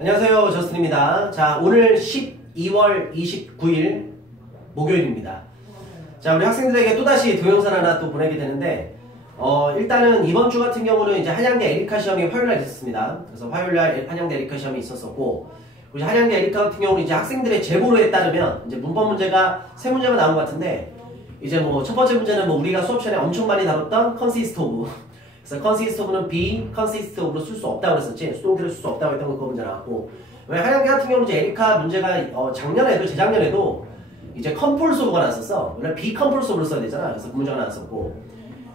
안녕하세요, 저스틴입니다. 자, 오늘 12월 29일 목요일입니다. 자, 우리 학생들에게 또다시 동영상 하나 또 보내게 되는데 일단은 이번 주 같은 경우는 이제 한양대 에리카 시험이 화요일날 있었습니다. 그래서 화요일날 한양대 에리카 시험이 있었었고, 이제 한양대 에리카 같은 경우는 이제 학생들의 제보에 따르면 이제 문법 문제가 3문제가 나온 것 같은데, 이제 뭐 첫 번째 문제는 뭐 우리가 수업 시간에 엄청 많이 다뤘던 consist of. 그래서 consist of는 be consist of로 쓸 수 없다고 그랬었지. 수동태를 쓸 수 없다고 했던 거 그 문제 나왔고, 왜 한양대 같은 경우는 이제 에리카 문제가 작년에도 재작년에도 이제 compulse of가 나왔었어. 원래 be compulse of로 써야 되잖아. 그래서 그 문제가 나왔었고,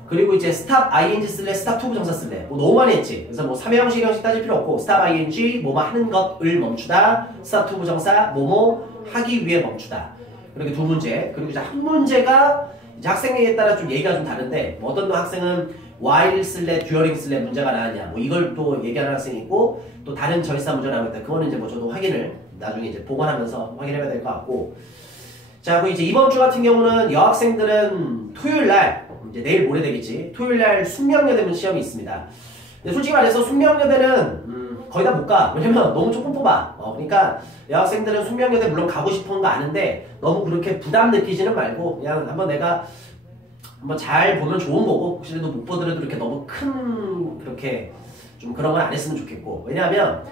그리고 이제 stop ing 쓸래, stop to 부정사 쓸래. 뭐 너무 많이 했지. 그래서 뭐 3의 형식, 2형식 따질 필요 없고, stop ing 뭐뭐 하는 것을 멈추다, stop to 부정사 뭐뭐 하기 위해 멈추다. 이렇게 두 문제. 그리고 이제 한 문제가 이제 학생에 따라 좀 얘기가 좀 다른데, 뭐 어떤 학생은 while 쓸래, during 쓸래 문제가 나왔냐, 뭐 이걸 또 얘기하는 학생이 있고, 또 다른 절사 문제가 나오겠다. 그거는 이제 뭐 저도 확인을 나중에 이제 보관하면서 확인해봐야 될 것 같고. 자, 그리고 이제 이번 주 같은 경우는 여학생들은 토요일 날, 이제 내일 모레 되겠지, 토요일 날 숙명여대 시험이 있습니다. 근데 솔직히 말해서 숙명여대는 거의 다 못 가. 왜냐면 너무 조금 뽑아. 그러니까 여학생들은 숙명여대 물론 가고 싶은 거 아는데 너무 그렇게 부담 느끼지는 말고 그냥 한번 내가 한번 잘 보면 좋은 거고, 혹시라도 못 보더라도 이렇게 너무 큰 그렇게 좀 그런 건 안 했으면 좋겠고. 왜냐하면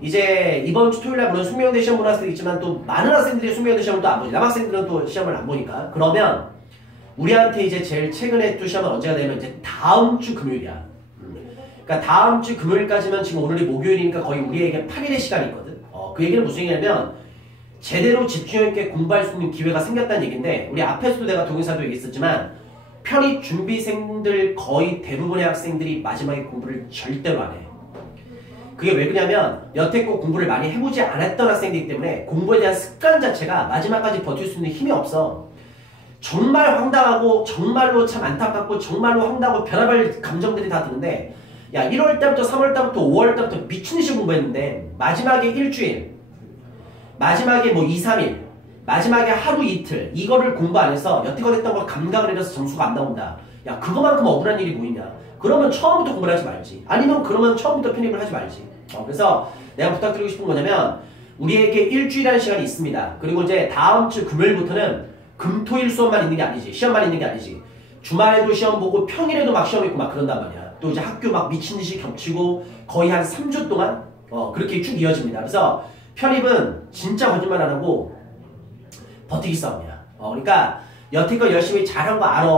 이제 이번 주 토요일날 물론 숙명여대 시험 보는 학생도 있지만 또 많은 학생들이 숙명여대 시험을 또 안 보지. 남학생들은 또 시험을 안 보니까. 그러면 우리한테 이제 제일 최근에 또 시험은 언제가 되면 이제 다음 주 금요일이야. 그러니까 다음 주 금요일까지면 지금 오늘이 목요일이니까 거의 우리에게 8일의 시간이 있거든. 그 얘기는 무슨 얘기냐면 제대로 집중 있게 공부할 수 있는 기회가 생겼다는 얘기인데, 우리 앞에서도 내가 동영상도 얘기했었지만 편입 준비생들 거의 대부분의 학생들이 마지막에 공부를 절대로 안 해. 그게 왜 그러냐면 여태껏 공부를 많이 해보지 않았던 학생들이기 때문에 공부에 대한 습관 자체가 마지막까지 버틸 수 있는 힘이 없어. 정말 황당하고 정말로 참 안타깝고 정말로 황당하고 별의별 감정들이 다 드는데, 야 1월 달부터 3월 달부터 5월 달부터 미친듯이 공부했는데 마지막에 일주일, 마지막에 뭐 2, 3일, 마지막에 하루 이틀 이거를 공부 안 해서 여태껏 했던 걸 감각을 잃어서 점수가 안 나온다. 야 그거만큼 억울한 일이 뭐 있냐. 그러면 처음부터 공부를 하지 말지. 아니면 그러면 처음부터 편입을 하지 말지. 그래서 내가 부탁드리고 싶은 거냐면 우리에게 일주일이라는 시간이 있습니다. 그리고 이제 다음 주 금요일부터는 금토일 수업만 있는 게 아니지. 시험만 있는 게 아니지. 주말에도 시험 보고 평일에도 막 시험 있고 막 그런단 말이야. 또 이제 학교 막 미친듯이 겹치고 거의 한 3주 동안 그렇게 쭉 이어집니다. 그래서 편입은 진짜 거짓말 안 하고 버티기 싸움이야. 그러니까 여태껏 열심히 잘한 거 알아.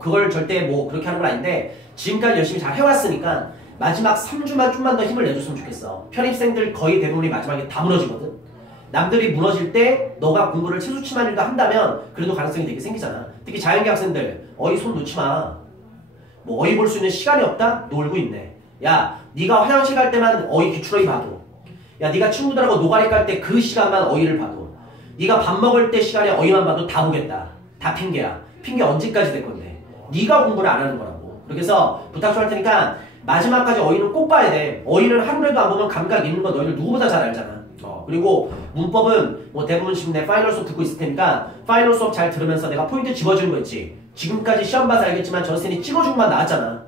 그걸 절대 뭐 그렇게 하는 건 아닌데 지금까지 열심히 잘 해왔으니까 마지막 3주만 좀만 더 힘을 내줬으면 좋겠어. 편입생들 거의 대부분이 마지막에 다 무너지거든. 남들이 무너질 때 너가 공부를 최소치만이라도 한다면 그래도 가능성이 되게 생기잖아. 특히 자연계 학생들 어이 손 놓지 마. 뭐 어이 볼 수 있는 시간이 없다? 놀고 있네. 야 네가 화장실 갈 때만 어이 기출어이 봐도, 야 네가 친구들하고 노가리 깔 때 그 시간만 어이를 봐도, 네가 밥 먹을 때 시간에 어이만 봐도 다 보겠다. 다 핑계야. 핑계 언제까지 될 건데. 네가 공부를 안 하는 거라고. 그래서 부탁 좀 할 테니까 마지막까지 어이는 꼭 봐야 돼. 어이는 하루라도 안 보면 감각 있는 거 너희들 누구보다 잘 알잖아. 그리고 문법은 뭐 대부분 지금 내 파이널 수업 듣고 있을 테니까 파이널 수업 잘 들으면서 내가 포인트 집어주는 거 있지. 지금까지 시험 봐서 알겠지만 저스틴이 찍어준 것만 나왔잖아.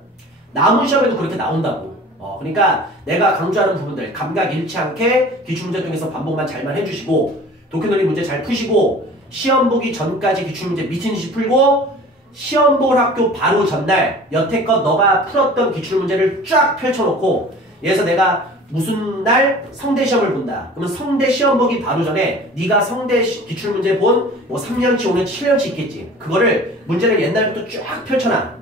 남은 시험에도 그렇게 나온다고. 그러니까 내가 강조하는 부분들 감각 잃지 않게 기출문제 통해서 반복만 잘만 해주시고, 도쿄놀이 문제 잘 푸시고, 시험 보기 전까지 기출문제 미친듯이 풀고, 시험 볼 학교 바로 전날 여태껏 너가 풀었던 기출문제를 쫙 펼쳐놓고, 예를 내가 무슨 날 성대 시험을 본다. 그러면 성대 시험 보기 바로 전에 네가 성대 기출문제 본 뭐 3년치, 5년치, 7년치 있겠지. 그거를 문제를 옛날부터 쫙 펼쳐놔.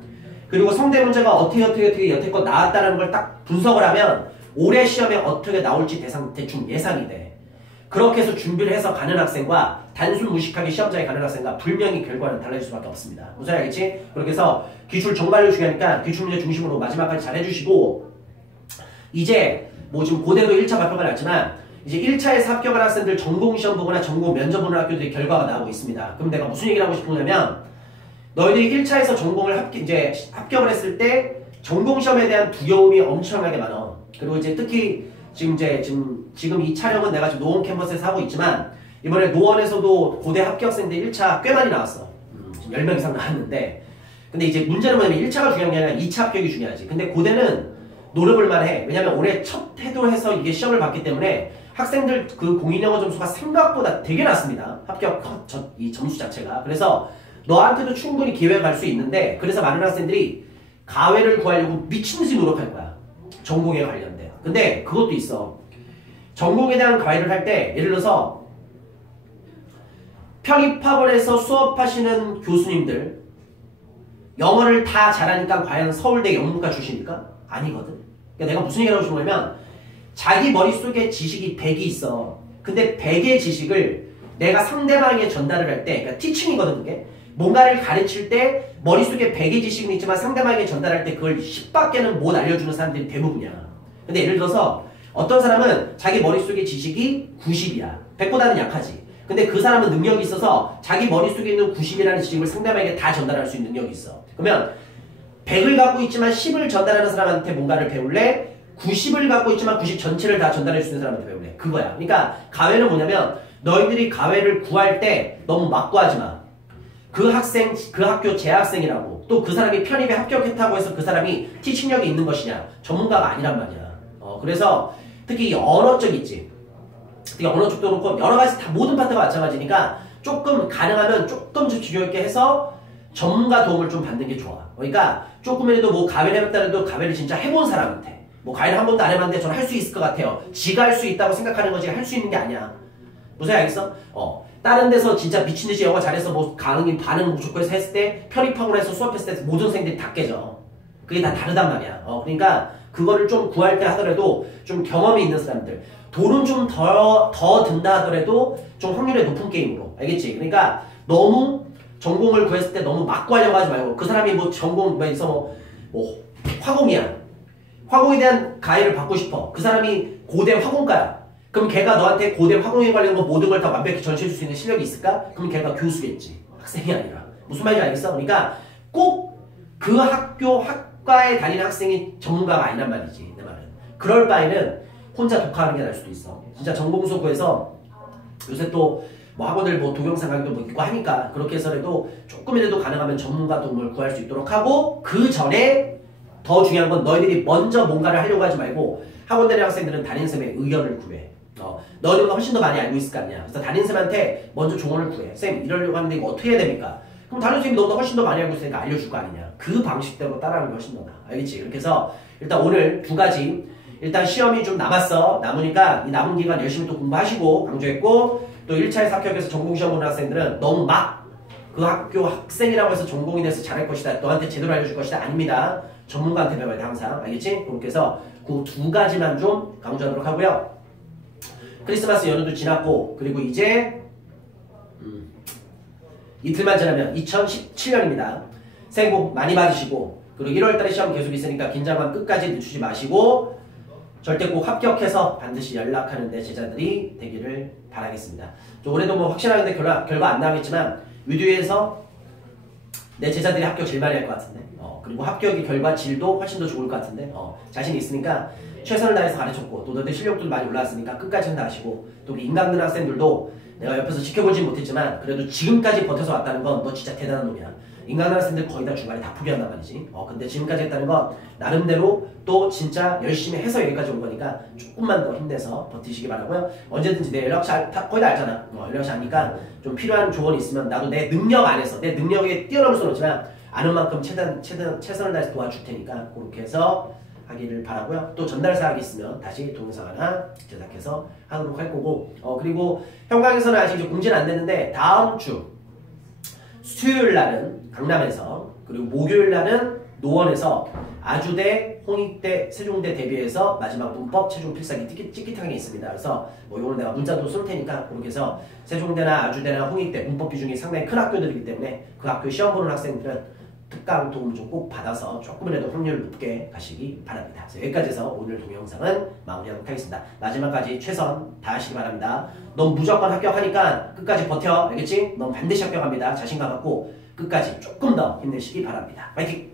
그리고 성대 문제가 어떻게 여태껏 나왔다는 걸 딱 분석을 하면 올해 시험에 어떻게 나올지 대충 예상이 돼. 그렇게 해서 준비를 해서 가는 학생과 단순 무식하게 시험장에 가는 학생과 분명히 결과는 달라질 수밖에 없습니다. 무슨 알겠지? 그렇게 해서 기출 정말로 중요하니까 기출문제 중심으로 마지막까지 잘 해주시고, 이제 뭐 지금 고대도 1차 발표가 났지만 이제 1차에서 합격한 학생들 전공시험 보거나 전공 면접 보는 학교들이 결과가 나오고 있습니다. 그럼 내가 무슨 얘기를 하고 싶으냐면, 너희들이 1차에서 전공을 합격을 했을 때 전공시험에 대한 두려움이 엄청나게 많아. 그리고 이제 특히 지금 이 촬영은 내가 지금 노원 캠퍼스에서 하고 있지만 이번에 노원에서도 고대 합격생들 1차 꽤 많이 나왔어. 지금 10명 이상 나왔는데, 근데 이제 문제는 뭐냐면 1차가 중요한 게 아니라 2차 합격이 중요하지. 근데 고대는 노려볼 만해. 왜냐면 올해 첫 해도 해서 이게 시험을 봤기 때문에 학생들 그 공인영어 점수가 생각보다 되게 낮습니다. 합격 이 점수 자체가. 그래서 너한테도 충분히 기회가 갈 수 있는데 그래서 많은 학생들이 가외를 구하려고 미친듯이 노력할 거야. 전공에 관련된. 근데 그것도 있어. 전공에 대한 가외를 할 때 예를 들어서 편입학원에서 수업하시는 교수님들 영어를 다 잘하니까 과연 서울대 영문과 출신일까? 아니거든. 그러니까 내가 무슨 얘기를 하고 싶은 거냐면 자기 머릿속에 지식이 100이 있어. 근데 100의 지식을 내가 상대방에게 전달을 할 때, 그러니까 티칭이거든 그게. 뭔가를 가르칠 때 머릿속에 100의 지식은 있지만 상대방에게 전달할 때 그걸 10밖에는 못 알려주는 사람들이 대부분이야. 근데 예를 들어서 어떤 사람은 자기 머릿속에 지식이 90이야. 100보다는 약하지. 근데 그 사람은 능력이 있어서 자기 머릿속에 있는 90이라는 지식을 상대방에게 다 전달할 수 있는 능력이 있어. 그러면 100을 갖고 있지만 10을 전달하는 사람한테 뭔가를 배울래? 90을 갖고 있지만 90 전체를 다 전달할 수 있는 사람한테 배울래? 그거야. 그러니까 가외는 뭐냐면 너희들이 가외를 구할 때 너무 막 구하지 마. 그 학생, 그 학교 재학생이라고 또 그 사람이 편입에 합격했다고 해서 그 사람이 티칭력이 있는 것이냐? 전문가가 아니란 말이야. 그래서 특히 언어 쪽 있지. 특히 언어 쪽도 그렇고 여러 가지 다 모든 파트가 마찬가지니까 조금 가능하면 조금 좀 주의 있게 해서 전문가 도움을 좀 받는 게 좋아. 그러니까 조금이라도 뭐 가외를 해봤다 해도 가외를 진짜 해본 사람한테 뭐 가외를 한 번도 안 해봤는데 저는 할 수 있을 것 같아요. 지가 할 수 있다고 생각하는 거지 할 수 있는 게 아니야. 무슨 알겠어? 다른 데서 진짜 미친듯이 영어 잘해서 뭐 반응 무조건 해서 했을 때 편입학원에서 수업했을 때 모든 선생님들이 다 깨져. 그게 다 다르단 말이야. 그러니까 그거를 좀 구할 때 하더라도 좀 경험이 있는 사람들 돈은 좀 더 든다 하더라도 좀 확률이 높은 게임으로 알겠지? 그러니까 너무 전공을 구했을 때 너무 막 구하려고 하지 말고 그 사람이 뭐 전공 뭐 있어 뭐 화공이야. 화공에 대한 가해를 받고 싶어. 그 사람이 고대 화공가야. 그럼 걔가 너한테 고대 화공에 관련 거 모든 걸 다 완벽히 전시해줄 수 있는 실력이 있을까? 그럼 걔가 교수겠지. 학생이 아니라. 무슨 말인지 알겠어? 그러니까 꼭 그 학과에 다니는 학생이 전문가가 아니란 말이지. 내 말은. 그럴 바에는 혼자 독학하는 게 나을 수도 있어. 진짜 전공서 구해서 요새 또 뭐 학원들 뭐 동영상 강의도 뭐 있고 하니까 그렇게 해서라도 조금이라도 가능하면 전문가 도움을 구할 수 있도록 하고 그 전에 더 중요한 건 너희들이 먼저 뭔가를 하려고 하지 말고 학원 다니는 학생들은 담임선생님의 의견을 구해. 너희들보다 훨씬 더 많이 알고 있을 거 아니야. 그래서 담임선생님한테 먼저 조언을 구해. 선생님 이러려고 하는데 이거 어떻게 해야 됩니까? 그럼 다른 선생님이 너보다 훨씬 더 많이 알고 있으니까 알려줄 거 아니냐. 그 방식대로 따라하는 게 훨씬 더 나아. 알겠지? 그렇게 해서 일단 오늘 두 가지 일단 시험이 좀 남았어. 남으니까 이 남은 기간 열심히 또 공부하시고 강조했고 또 1차에서 합격해서 전공시험 보는 학생들은 너무 막 그 학교 학생이라고 해서 전공이 돼서 잘할 것이다. 너한테 제대로 알려줄 것이다. 아닙니다. 전문가한테 배워야 돼 항상. 알겠지? 그렇게 해서 그 두 가지만 좀 강조하도록 하고요. 크리스마스 연휴도 지났고 그리고 이제 이틀만 지나면 2017년입니다. 새해 복 많이 받으시고 그리고 1월달에 시험 계속 있으니까 긴장감 끝까지 늦추지 마시고 절대 꼭 합격해서 반드시 연락하는 내 제자들이 되기를 바라겠습니다. 올해도 뭐 확실하게 결과 안 나오겠지만 위두에서 내 제자들이 합격 제일 많이 할 것 같은데 그리고 합격의 결과 질도 훨씬 더 좋을 것 같은데 자신이 있으니까 최선을 다해서 가르쳤고 또 너희들 실력도 많이 올라왔으니까 끝까지 한다하시고 또 우리 인강들 학생들도 내가 옆에서 지켜보진 못했지만 그래도 지금까지 버텨서 왔다는 건 너 진짜 대단한 놈이야. 인강들 학생들 거의 다 중간에 다 포기한단 말이지. 근데 지금까지 했다는 건 나름대로 또 진짜 열심히 해서 여기까지 온 거니까 조금만 더 힘내서 버티시기 바라고요. 언제든지 내 연락처 거의 다 알잖아. 연락처 아니까 좀 필요한 조언이 있으면 나도 내 능력 안에서 내 능력에 뛰어넘을 수는 없지만 아는 만큼 최선을 다해서 도와줄 테니까 그렇게 해서 하기를 바라고요. 또 전달 사항이 있으면 다시 동영상 하나 제작해서 하도록 할 거고 그리고 현강에서는 아직 이제 공지는 안 됐는데 다음 주 수요일 날은 강남에서 그리고 목요일 날은 노원에서 아주대, 홍익대, 세종대 대비해서 마지막 문법 최종 필사기 찌깃하게 있습니다. 그래서 뭐 이거는 내가 문자도 쏠 테니까 그렇게 해서 세종대나 아주대나 홍익대 문법 비중이 상당히 큰 학교들이기 때문에 그 학교 시험 보는 학생들은 특강 도움 좀 꼭 받아서 조금이라도 확률 높게 가시기 바랍니다. 그래서 여기까지 해서 오늘 동영상은 마무리하도록 하겠습니다. 마지막까지 최선 다하시기 바랍니다. 넌 무조건 합격하니까 끝까지 버텨. 알겠지? 넌 반드시 합격합니다. 자신감 갖고 끝까지 조금 더 힘내시기 바랍니다. 파이팅!